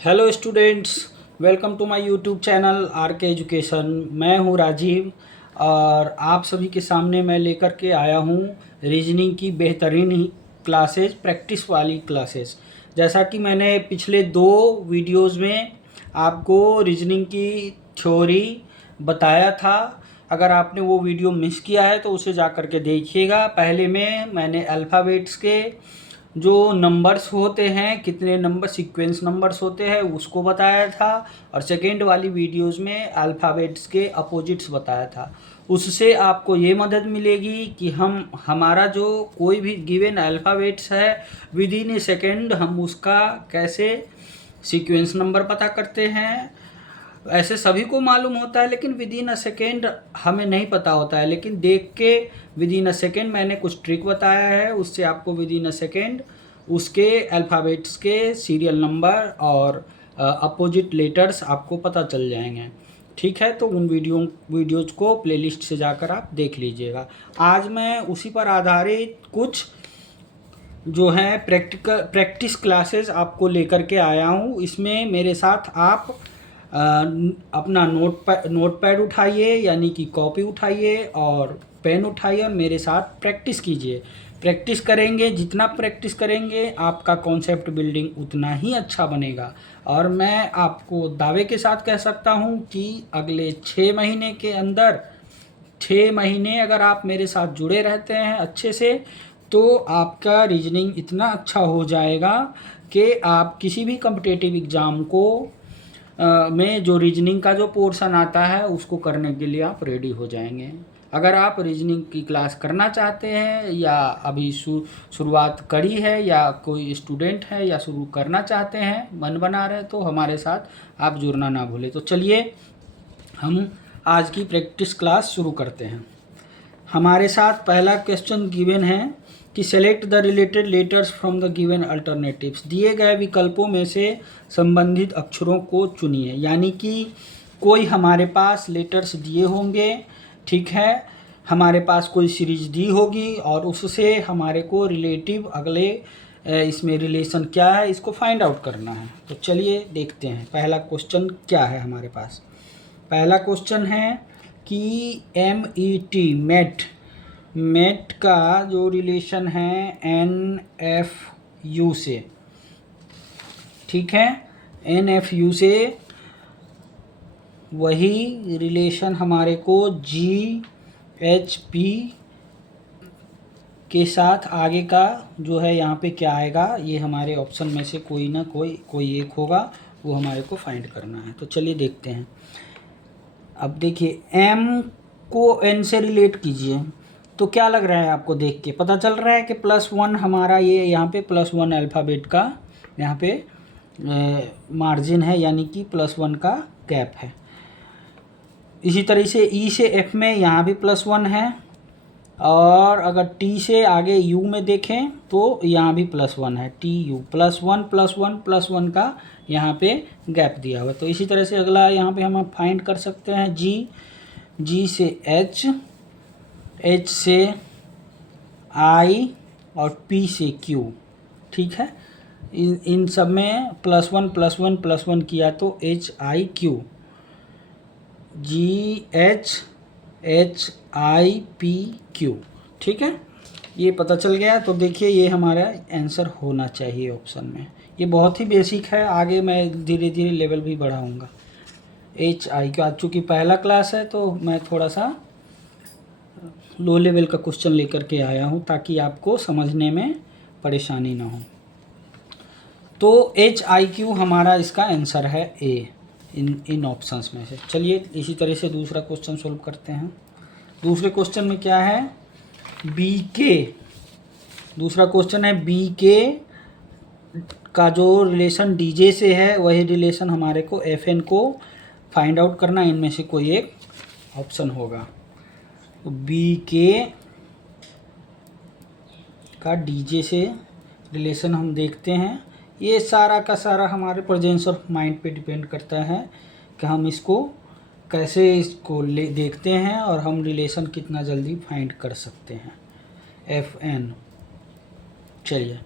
Hello students, welcome to my YouTube channel R K education. मैं हूं राजीव और आप सभी के सामने मैं लेकर के आया हूं रीजनिंग की बेहतरीन क्लासेस, प्रैक्टिस वाली क्लासेस। जैसा कि मैंने पिछले 2 वीडियोस में आपको रीजनिंग की थ्योरी बताया था। अगर आपने वो वीडियो मिस किया है तो उसे जा कर के देखिएगा। पहले में मैंने अल्फ़ाबेट्स के जो नंबर्स होते हैं, कितने नंबर सीक्वेंस नंबर्स होते हैं उसको बताया था, और सेकेंड वाली वीडियोस में अल्फ़ाबेट्स के अपोजिट्स बताया था। उससे आपको ये मदद मिलेगी कि हमारा जो कोई भी गिवन अल्फ़ाबेट्स है, विद इन ए सेकेंड हम उसका कैसे सीक्वेंस नंबर पता करते हैं। ऐसे सभी को मालूम होता है, लेकिन विद इन अ सेकेंड हमें नहीं पता होता है। लेकिन देख के विद इन अ सेकेंड मैंने कुछ ट्रिक बताया है, उससे आपको विद इन अ सेकेंड उसके अल्फ़ाबेट्स के सीरियल नंबर और अपोजिट लेटर्स आपको पता चल जाएंगे। ठीक है, तो उन वीडियोज़ को प्लेलिस्ट से जाकर आप देख लीजिएगा। आज मैं उसी पर आधारित कुछ जो है प्रैक्टिस क्लासेस आपको लेकर के आया हूँ। इसमें मेरे साथ आप अपना नोट पैड उठाइए, यानी कि कॉपी उठाइए और पेन उठाइए और मेरे साथ प्रैक्टिस कीजिए। प्रैक्टिस करेंगे, जितना प्रैक्टिस करेंगे आपका कॉन्सेप्ट बिल्डिंग उतना ही अच्छा बनेगा। और मैं आपको दावे के साथ कह सकता हूँ कि अगले 6 महीने के अंदर, 6 महीने अगर आप मेरे साथ जुड़े रहते हैं अच्छे से, तो आपका रीजनिंग इतना अच्छा हो जाएगा कि आप किसी भी कम्पिटेटिव एग्ज़ाम को में जो रीजनिंग का जो पोर्शन आता है उसको करने के लिए आप रेडी हो जाएंगे। अगर आप रीजनिंग की क्लास करना चाहते हैं या अभी शुरुआत करी है, या कोई स्टूडेंट है या शुरू करना चाहते हैं, मन बना रहे, तो हमारे साथ आप जुड़ना ना भूलें। तो चलिए हम आज की प्रैक्टिस क्लास शुरू करते हैं। हमारे साथ पहला क्वेश्चन गिवन है कि select the related letters from the given alternatives. दिए गए विकल्पों में से संबंधित अक्षरों को चुनिए। यानी कि कोई हमारे पास लेटर्स दिए होंगे, ठीक है, हमारे पास कोई सीरीज दी होगी और उससे हमारे को रिलेटिव अगले इसमें रिलेशन क्या है इसको फाइंड आउट करना है। तो चलिए देखते हैं पहला क्वेश्चन क्या है हमारे पास। पहला क्वेश्चन है कि MET मेट का जो रिलेशन है NFU से, ठीक है, NFU से वही रिलेशन हमारे को GHP के साथ आगे का जो है यहाँ पे क्या आएगा, ये हमारे ऑप्शन में से कोई ना कोई एक होगा, वो हमारे को फाइंड करना है। तो चलिए देखते हैं। अब देखिए M को N से रिलेट कीजिए, तो क्या लग रहा है आपको? देख के पता चल रहा है कि +1 हमारा ये यहाँ पे +1 अल्फ़ाबेट का यहाँ पे मार्जिन है, यानी कि +1 का गैप है। इसी तरह से E से F में यहाँ भी +1 है, और अगर T से आगे U में देखें तो यहाँ भी +1 है। TU +1 का यहाँ पे गैप दिया हुआ है। तो इसी तरह से अगला यहाँ पे हम फाइंड कर सकते हैं G से H से I और P से Q, ठीक है। इन सब में +1 किया तो HIQ, GHHIPQ, ठीक है, ये पता चल गया। तो देखिए ये हमारा आंसर होना चाहिए ऑप्शन में। ये बहुत ही बेसिक है, आगे मैं धीरे धीरे लेवल भी बढ़ाऊँगा। HIQ, आज चूँकि पहला क्लास है तो मैं थोड़ा सा लो लेवल का क्वेश्चन लेकर के आया हूँ ताकि आपको समझने में परेशानी ना हो। तो HIQ हमारा इसका आंसर है A इन ऑप्शंस में से। चलिए इसी तरह से दूसरा क्वेश्चन सोल्व करते हैं। दूसरे क्वेश्चन में क्या है, BK, दूसरा क्वेश्चन है BK का जो रिलेशन DJ से है वही रिलेशन हमारे को FN को फाइंड आउट करना, इनमें से कोई एक ऑप्शन होगा। तो BK का DJ से रिलेशन हम देखते हैं। ये सारा का सारा हमारे प्रेजेंस ऑफ माइंड पे डिपेंड करता है कि हम इसको कैसे देखते हैं और हम रिलेशन कितना जल्दी फाइंड कर सकते हैं। FN, चलिए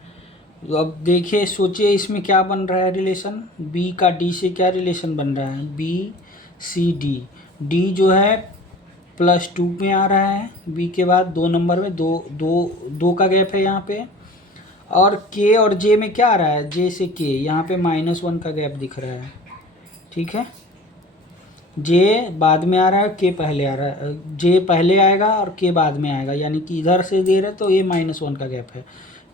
तो अब देखिए, सोचिए इसमें क्या बन रहा है रिलेशन, बी का डी से क्या रिलेशन बन रहा है, बी सी डी। डी जो है +2 में आ रहा है, बी के बाद 2 नंबर में, दो दो दो का गैप है यहाँ पे। और के और जे में क्या आ रहा है, जे से के, यहाँ पे -1 का गैप दिख रहा है। ठीक है, जे बाद में आ रहा है, के पहले आ रहा है, जे पहले आएगा और के बाद में आएगा, यानी कि इधर से दे रहे तो ये -1 का गैप है।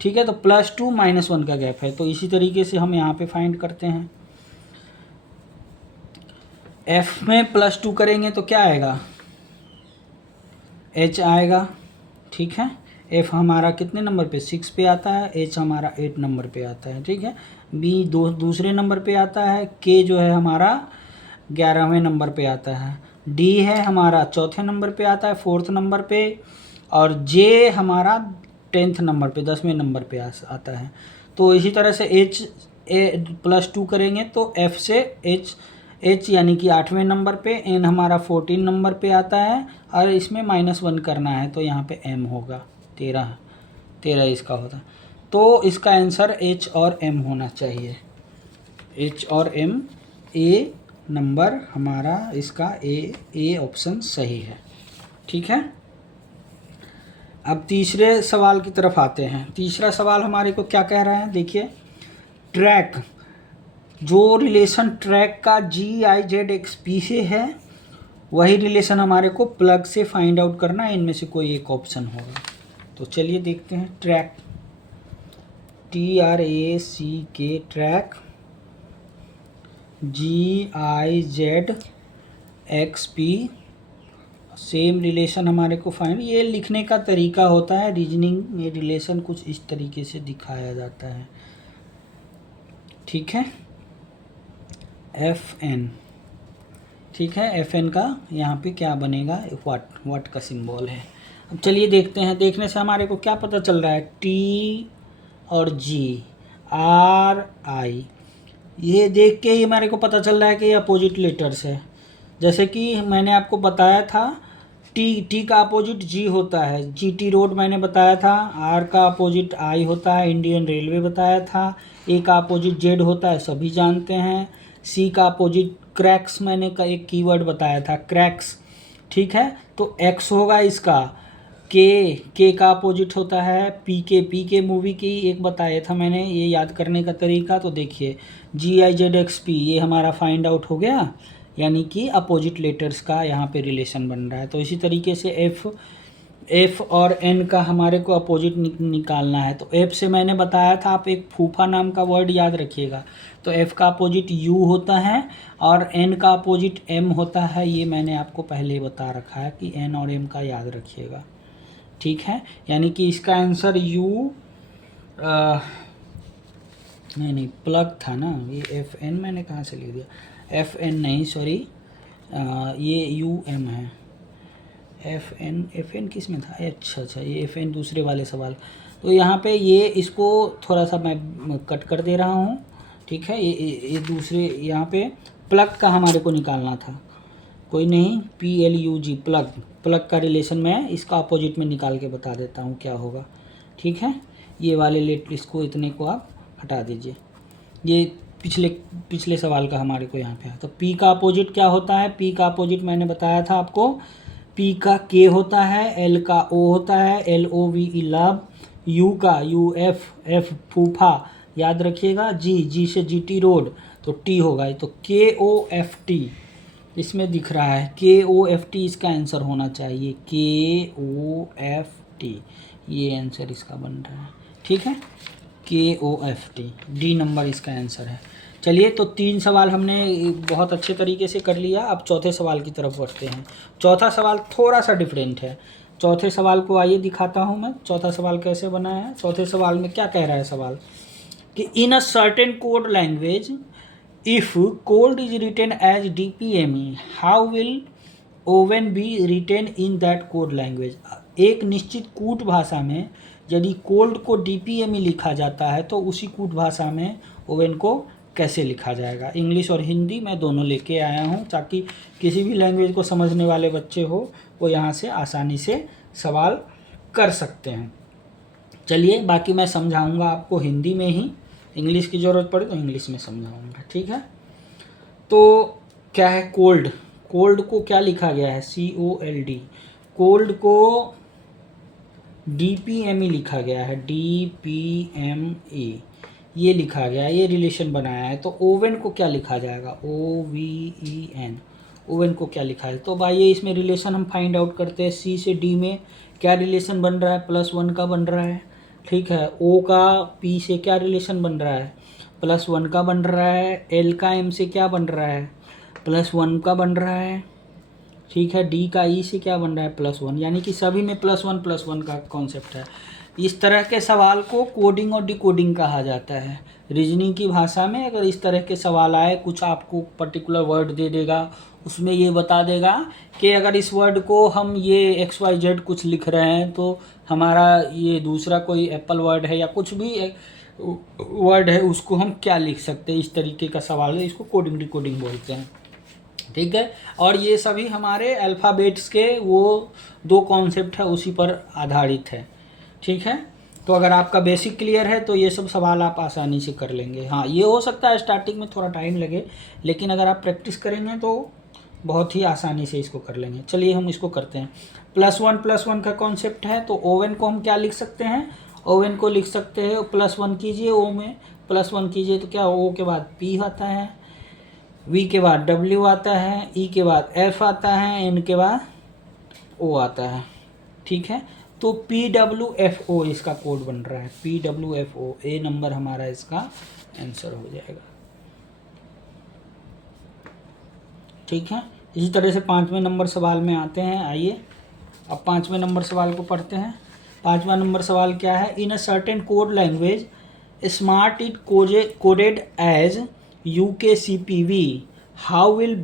ठीक है, तो +2 -1 का गैप है। तो इसी तरीके से हम यहाँ पे फाइंड करते हैं। एफ में +2 करेंगे तो क्या आएगा, एच आएगा। ठीक है, एफ हमारा कितने नंबर पे, 6 पे आता है, एच हमारा 8 नंबर पे आता है। ठीक है, बी दूसरे नंबर पे आता है, के जो है हमारा 11वें नंबर पे आता है, डी है हमारा चौथे नंबर पे आता है, 4th नंबर पे, और जे हमारा 10th नंबर पे, 10वें नंबर पे आता है। तो इसी तरह से एच +2 करेंगे तो एफ से एच यानी कि 8वें नंबर पे, एन हमारा 14 नंबर पे आता है, और इसमें -1 करना है तो यहाँ पे एम होगा, 13 इसका होता। तो इसका आंसर एच और एम होना चाहिए, एच और एम। ए नंबर हमारा इसका ए ऑप्शन सही है। ठीक है, अब तीसरे सवाल की तरफ आते हैं। तीसरा सवाल हमारे को क्या कह रहा है, देखिए, ट्रैक, जो रिलेशन ट्रैक का GIZ XP से है, वही रिलेशन हमारे को प्लग से फाइंड आउट करना है, इनमें से कोई एक ऑप्शन होगा। तो चलिए देखते हैं। Track, TRACK, track, GIZ XP, same relation हमारे को फाइंड, ये लिखने का तरीका होता है, रीजनिंग में रिलेशन कुछ इस तरीके से दिखाया जाता है। ठीक है, FN, ठीक है, FN का यहाँ पे क्या बनेगा, वाट का सिंबल है। अब चलिए देखते हैं। देखने से हमारे को क्या पता चल रहा है, T और G, RI, ये देख के ही हमारे को पता चल रहा है कि ये अपोजिट लेटर्स है। जैसे कि मैंने आपको बताया था, टी का अपोजिट G होता है, GT रोड मैंने बताया था। R का अपोजिट I होता है, इंडियन रेलवे बताया था। A का अपोजिट Z होता है, सभी जानते हैं। C का अपोजिट क्रैक्स, मैंने का एक कीवर्ड बताया था, क्रैक्स। ठीक है, तो X होगा इसका। के का अपोजिट होता है पी के मूवी की एक बताया था मैंने, ये याद करने का तरीका। तो देखिए, GIZ XP ये हमारा फाइंड आउट हो गया, यानी कि अपोजिट लेटर्स का यहाँ पे रिलेशन बन रहा है। तो इसी तरीके से एफ और एन का हमारे को अपोजिट निकालना है। तो एफ से मैंने बताया था, आप एक फूफा नाम का वर्ड याद रखिएगा। तो एफ का अपोजिट यू होता है और एन का अपोजिट एम होता है, ये मैंने आपको पहले ही बता रखा है कि एन और एम का याद रखिएगा। ठीक है, यानी कि इसका आंसर यू नहीं प्लग था ना, ये एफ एन मैंने कहाँ से लिख दिया, एफ एन नहीं, सॉरी, ये यू एम है। एफ एन किस में था, अच्छा, ये एफ एन दूसरे वाले सवाल। तो यहाँ पे ये इसको थोड़ा सा मैं कट कर दे रहा हूँ। ठीक है, ये दूसरे यहाँ पे प्लग का हमारे को निकालना था, कोई नहीं, PLUG, प्लग का रिलेशन मैं इसका अपोजिट में निकाल के बता देता हूँ क्या होगा। ठीक है, ये वाले लेट इसको इतने को आप हटा दीजिए। ये पिछले सवाल का हमारे को यहाँ पे है। तो P का अपोजिट क्या होता है, P का अपोजिट मैंने बताया था आपको, P का K होता है, L का O होता है, LOVE लव, U का UF फूफा याद रखिएगा, G से GT रोड, तो T होगा, तो KOFT इसमें दिख रहा है, KOFT इसका आंसर होना चाहिए, KOFT ये आंसर इसका बन रहा है। ठीक है, KOFT, डी नंबर इसका आंसर है। चलिए, तो 3 सवाल हमने बहुत अच्छे तरीके से कर लिया। अब चौथे सवाल की तरफ बढ़ते हैं। चौथा सवाल थोड़ा सा डिफरेंट है। चौथे सवाल को आइए दिखाता हूँ मैं, चौथा सवाल कैसे बना है। चौथे सवाल में क्या कह रहा है सवाल, कि in a certain code language if code is written as DPME how will oven be written in that code language. एक निश्चित कूट भाषा में यदि कोल्ड को DPME लिखा जाता है तो उसी कूट भाषा में ओवन को कैसे लिखा जाएगा। इंग्लिश और हिंदी मैं दोनों लेके आया हूँ, ताकि किसी भी लैंग्वेज को समझने वाले बच्चे हो वो यहाँ से आसानी से सवाल कर सकते हैं। चलिए बाकी मैं समझाऊंगा आपको हिंदी में ही, इंग्लिश की ज़रूरत पड़े तो इंग्लिश में समझाऊंगा, ठीक है। तो क्या है कोल्ड, कोल्ड को क्या लिखा गया है, COLD, कोल्ड को DPME लिखा गया है, DPME ये लिखा गया है, ये रिलेशन बनाया है। तो ओवन को क्या लिखा जाएगा, OVEN, ओवन को क्या लिखा है। तो भाई ये इसमें रिलेशन हम फाइंड आउट करते हैं। C से D में क्या रिलेशन बन रहा है, +1 का बन रहा है, ठीक है। O का P से क्या रिलेशन बन रहा है, +1 का बन रहा है। L का M से क्या बन रहा है, +1 का बन रहा है, ठीक है। D का E से क्या बन रहा है, +1, यानी कि सभी में +1 का कॉन्सेप्ट है। इस तरह के सवाल को कोडिंग और डिकोडिंग कहा जाता है। रीजनिंग की भाषा में अगर इस तरह के सवाल आए, कुछ आपको पर्टिकुलर वर्ड दे देगा, उसमें ये बता देगा कि अगर इस वर्ड को हम ये XYZ कुछ लिख रहे हैं तो हमारा ये दूसरा कोई एप्पल वर्ड है या कुछ भी वर्ड है उसको हम क्या लिख सकते हैं, इस तरीके का सवाल है, इसको कोडिंग डिकोडिंग बोलते हैं, ठीक है। और ये सभी हमारे अल्फ़ाबेट्स के वो 2 कॉन्सेप्ट है उसी पर आधारित है, ठीक है। तो अगर आपका बेसिक क्लियर है तो ये सब सवाल आप आसानी से कर लेंगे। हाँ ये हो सकता है स्टार्टिंग में थोड़ा टाइम लगे, लेकिन अगर आप प्रैक्टिस करेंगे तो बहुत ही आसानी से इसको कर लेंगे। चलिए हम इसको करते हैं। +1 का कॉन्सेप्ट है, तो ओवन को हम क्या लिख सकते हैं, ओवन को लिख सकते हैं +1 कीजिए, ओ में +1 कीजिए तो क्या, ओ के बाद P आता है, V के बाद W आता है, E के बाद F आता है, N के बाद O आता है, ठीक है। तो PWFO इसका कोड बन रहा है, PWFO, A नंबर हमारा इसका आंसर हो जाएगा, ठीक है। इसी तरह से 5वें नंबर सवाल में आते हैं। आइए अब 5वें नंबर सवाल को पढ़ते हैं। 5वां नंबर सवाल क्या है, in a certain code language smart it coded as UKCPV, how will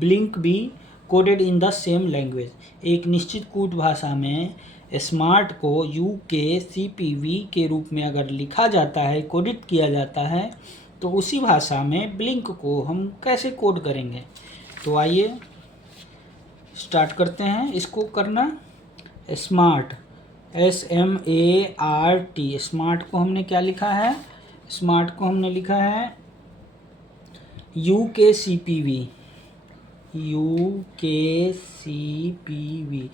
blink be coded in the same language. एक निश्चित कोड भाषा में स्मार्ट को UKCPV के रूप में अगर लिखा जाता है, कोडित किया जाता है, तो उसी भाषा में ब्लिंक को हम कैसे कोड करेंगे। तो आइए स्टार्ट करते हैं इसको करना। स्मार्ट, SMART, स्मार्ट को हमने क्या लिखा है, स्मार्ट को हमने लिखा है UKCPV, UKCPV।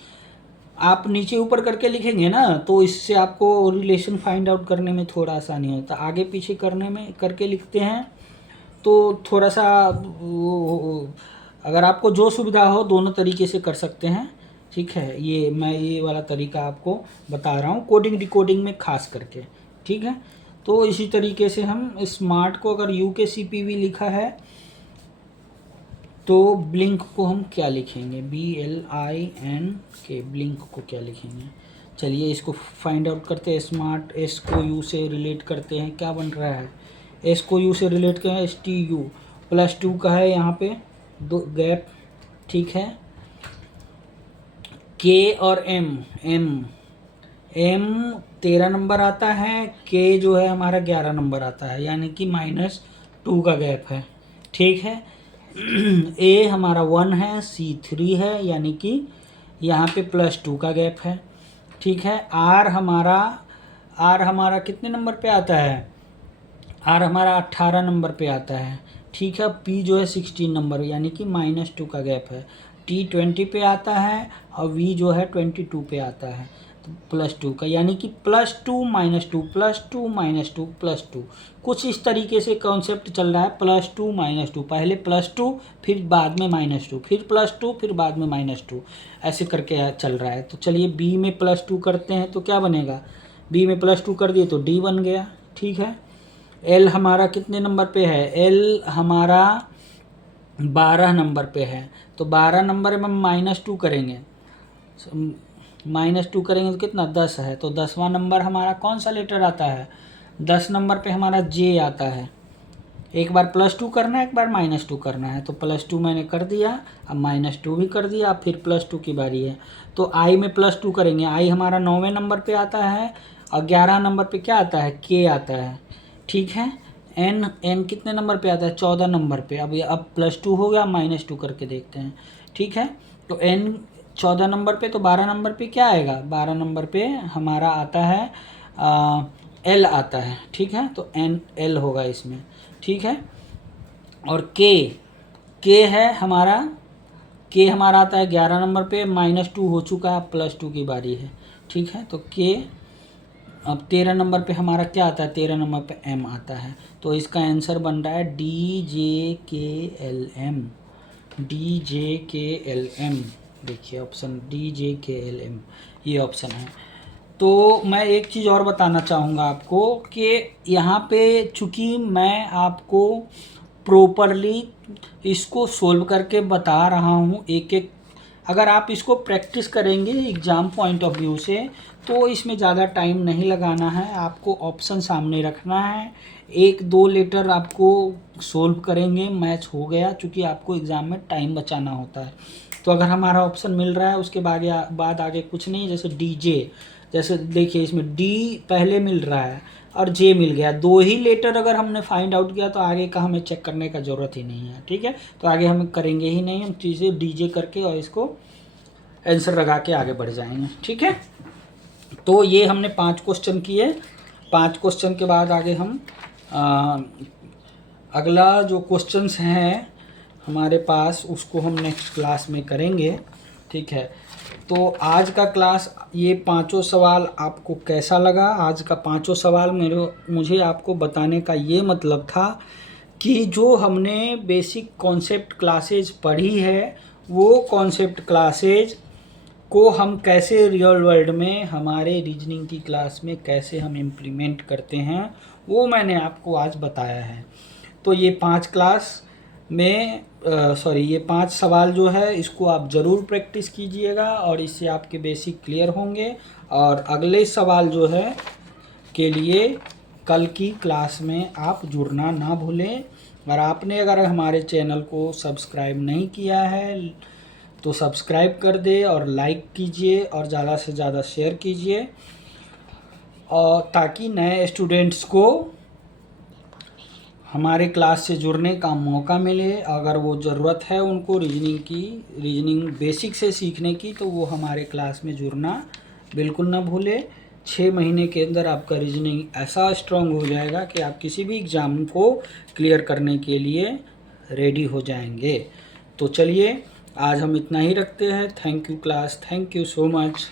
आप नीचे ऊपर करके लिखेंगे ना तो इससे आपको रिलेशन फाइंड आउट करने में थोड़ा आसानी होता है। आगे पीछे करने में करके लिखते हैं तो थोड़ा सा अगर आपको जो सुविधा हो दोनों तरीके से कर सकते हैं, ठीक है। ये मैं ये वाला तरीका आपको बता रहा हूँ कोडिंग डिकोडिंग में खास करके, ठीक है। तो इसी तरीके से हम स्मार्ट को अगर UKCPV लिखा है तो ब्लिंक को हम क्या लिखेंगे, BLINK, ब्लिंक को क्या लिखेंगे। चलिए इसको फाइंड आउट करते हैं। स्मार्ट, S को U से रिलेट करते हैं, क्या बन रहा है, S को U से रिलेट करें, STU, +2 का है यहाँ पे 2 गैप, ठीक है। K और M 13 नंबर आता है, K जो है हमारा 11 नंबर आता है, यानी कि -2 का गैप है, ठीक है। A हमारा 1 है, C 3 है, यानी कि यहाँ पे +2 का गैप है, ठीक है। R हमारा कितने नंबर पे आता है, R हमारा 18 नंबर पे आता है, ठीक है। P जो है 16 नंबर, यानी कि -2 का गैप है। T 20 पे आता है और V जो है 22 पे आता है, तो +2 का, यानी कि +2 -2 +2 -2 +2, कुछ इस तरीके से कॉन्सेप्ट चल रहा है। +2 -2, पहले +2 फिर बाद में -2, फिर +2 फिर बाद में -2, ऐसे करके चल रहा है। तो चलिए B में +2 करते हैं तो क्या बनेगा, B में +2 कर दिए तो D बन गया, ठीक है। L हमारा कितने नंबर पे है, L हमारा 12 नंबर पे है, तो 12 नंबर में हम -2 करेंगे, -2 करेंगे तो कितना 10 है, तो 10वां नंबर हमारा कौन सा लेटर आता है, 10 नंबर पे हमारा J आता है। एक बार +2 करना है, एक बार -2 करना है, तो +2 मैंने कर दिया, अब -2 भी कर दिया, अब फिर +2 की बारी है। तो I में +2 करेंगे, I हमारा 9वें नंबर पे आता है और 11 नंबर पे क्या आता है, K आता है, ठीक है। N कितने नंबर पे आता है, 14 नंबर पे। अब +2 हो गया, -2 करके देखते हैं, ठीक है। तो N 14 नंबर पे, तो 12 नंबर पे क्या आएगा, 12 नंबर पे हमारा आता है एल आता है, ठीक है, तो एन एल होगा इसमें, ठीक है। और के है हमारा, के हमारा आता है 11 नंबर पे, -2 हो चुका है, +2 की बारी है, ठीक है। तो के अब 13 नंबर पे हमारा क्या आता है, 13 नंबर पे एम आता है, तो इसका आंसर बन रहा है DJKLM, DJKLM। देखिए ऑप्शन DJKLM ये ऑप्शन है। तो मैं एक चीज़ और बताना चाहूँगा आपको कि यहाँ पे चूँकि मैं आपको प्रॉपरली इसको सोल्व करके बता रहा हूँ एक एक, अगर आप इसको प्रैक्टिस करेंगे एग्ज़ाम पॉइंट ऑफ व्यू से तो इसमें ज़्यादा टाइम नहीं लगाना है, आपको ऑप्शन सामने रखना है, 1-2 लेटर आपको सोल्व करेंगे, मैच हो गया। चूँकि आपको एग्ज़ाम में टाइम बचाना होता है, तो अगर हमारा ऑप्शन मिल रहा है उसके बाद आगे कुछ नहीं, जैसे DJ, जैसे देखिए इसमें डी पहले मिल रहा है और जे मिल गया, 2 ही लेटर अगर हमने फाइंड आउट किया तो आगे का हमें चेक करने का ज़रूरत ही नहीं है, ठीक है। तो आगे हम करेंगे ही नहीं, हम चीज़ें डीजे करके और इसको आंसर लगा के आगे बढ़ जाएंगे, ठीक है। तो ये हमने 5 क्वेश्चन किए, 5 क्वेश्चन के बाद आगे हम अगला जो क्वेश्चंस हैं हमारे पास उसको हम नेक्स्ट क्लास में करेंगे, ठीक है। तो आज का क्लास ये 5 सवाल आपको कैसा लगा? आज का 5 सवाल मुझे आपको बताने का ये मतलब था कि जो हमने बेसिक कॉन्सेप्ट क्लासेज पढ़ी है वो कॉन्सेप्ट क्लासेज को हम कैसे रियल वर्ल्ड में हमारे रीजनिंग की क्लास में कैसे हम इम्प्लीमेंट करते हैं वो मैंने आपको आज बताया है। तो ये 5 क्लास में ये 5 सवाल जो है इसको आप ज़रूर प्रैक्टिस कीजिएगा और इससे आपके बेसिक क्लियर होंगे। और अगले सवाल जो है के लिए कल की क्लास में आप जुड़ना ना भूलें। और आपने अगर हमारे चैनल को सब्सक्राइब नहीं किया है तो सब्सक्राइब कर दे और लाइक कीजिए और ज़्यादा से ज़्यादा शेयर कीजिए, और ताकि नए स्टूडेंट्स को हमारे क्लास से जुड़ने का मौका मिले। अगर वो ज़रूरत है उनको रीजनिंग बेसिक से सीखने की, तो वो हमारे क्लास में जुड़ना बिल्कुल ना भूले। 6 महीने के अंदर आपका रीजनिंग ऐसा स्ट्रांग हो जाएगा कि आप किसी भी एग्ज़ाम को क्लियर करने के लिए रेडी हो जाएंगे। तो चलिए आज हम इतना ही रखते हैं। Thank you class, thank you so much.